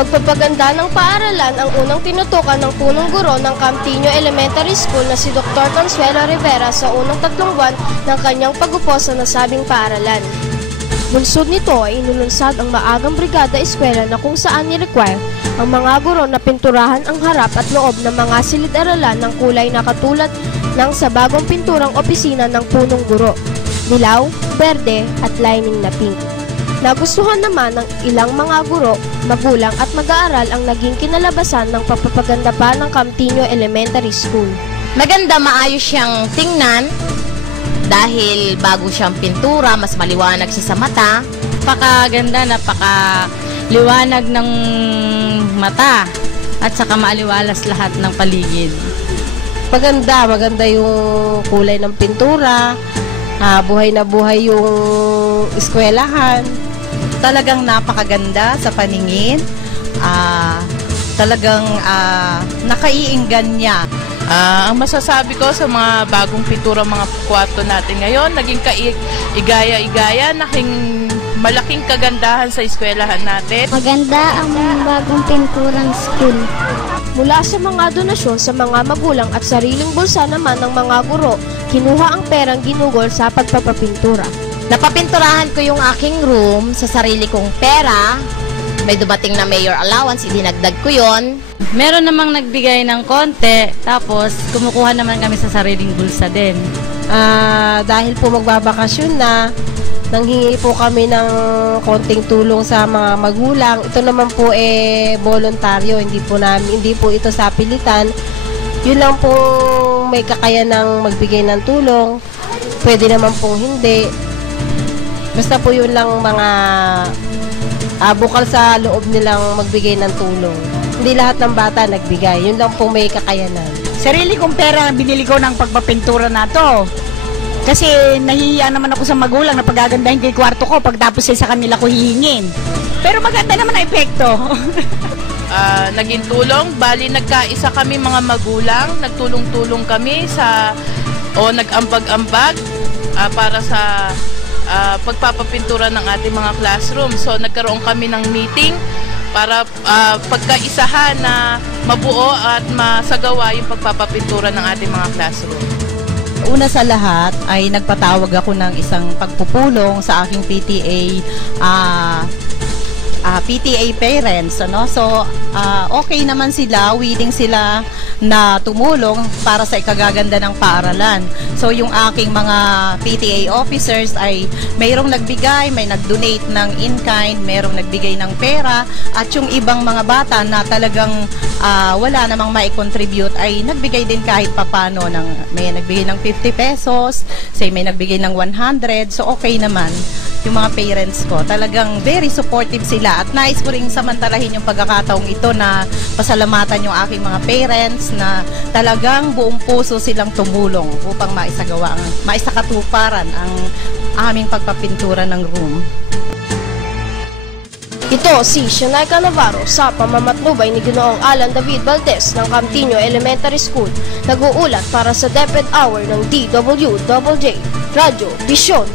Pagpapaganda ng paaralan ang unang tinutukan ng punong guro ng Campiño Elementary School na si Dr. Consuelo Rivera sa unang 3 buwan ng kanyang pagupo sa nasabing paaralan. Bunsod nito ay inulunsad ang maagang brigada eskwela na kung saan ni-require ang mga guro na pinturahan ang harap at loob ng mga silid-aralan ng kulay na katulad ng sa bagong pinturang opisina ng punong guro, dilaw, berde at lining na pink. Nagustuhan naman ng ilang mga guro, magulang at mag-aaral ang naging kinalabasan ng pagpapaganda pa ng Campiño Elementary School. Maganda, maayos siyang tingnan dahil bago siyang pintura, mas maliwanag siya sa mata. Napakaganda, napakaliwanag ng mata at saka maaliwalas lahat ng paligid. Maganda yung kulay ng pintura, buhay na buhay yung eskwelahan. Talagang napakaganda sa paningin. Talagang nakaiinggan niya. Ang masasabi ko sa mga bagong pintura, mga kwarto natin ngayon, naging igaya-igaya, malaking kagandahan sa eskwelahan natin. Maganda ang bagong pinturang school. Mula sa mga donasyon sa mga magulang at sariling bulsa naman ng mga guro, kinuha ang perang ginugol sa pagpapapintura. Napapinturahan ko yung aking room sa sarili kong pera. May dumating na mayor allowance, idinagdag ko yon. Meron namang nagbigay ng konti, tapos kumukuha naman kami sa sariling bulsa din. Dahil po magbabakasyon na, nanghingi po kami ng konting tulong sa mga magulang. Ito naman po voluntaryo, hindi po ito sa pilitan. Yun lang po may kakayanang magbigay ng tulong. Pwede naman pong hindi. Basta po yun lang mga bukal sa loob nilang magbigay ng tulong. Hindi lahat ng bata nagbigay. Yun lang po may kakayanan. Sarili kong pera binili ko ng pagpapintura na to. Kasi nahihiya naman ako sa magulang na pagagandahin ko yung kwarto ko pagtapos sa kanila ko hihingin. Pero maganda naman ang epekto. Naging tulong, bali nagkaisa kami mga magulang, nagtulong-tulong kami nag-ambag-ambag para sa pagpapapintura ng ating mga classroom. So nagkaroon kami ng meeting para pagkaisahan na mabuo at masagawa yung pagpapapintura ng ating mga classroom. Una sa lahat ay nagpatawag ako ng isang pagpupulong sa aking PTA parents, ano? So okay naman sila, willing sila na tumulong para sa ikagaganda ng paaralan. So yung aking mga PTA officers ay mayroong nagbigay, may nag-donate ng in-kind, mayroong nagbigay ng pera, at yung ibang mga bata na talagang wala namang mai-contribute ay nagbigay din kahit papano may nagbigay ng 50 pesos, may nagbigay ng 100. So okay naman yung mga parents ko. Talagang very supportive sila at nais ko rin samantalahin yung pagkakataong ito na pasalamatan yung aking mga parents na talagang buong puso silang tumulong upang maisakatuparan ang aming pagpapintura ng room. Ito si Shanaika Navarro sa pamamatnubay ni Ginoong Alan David Valdez ng Campiño Elementary School, nag-uulat para sa DepEd Hour ng DWJJ, Radyo Vision.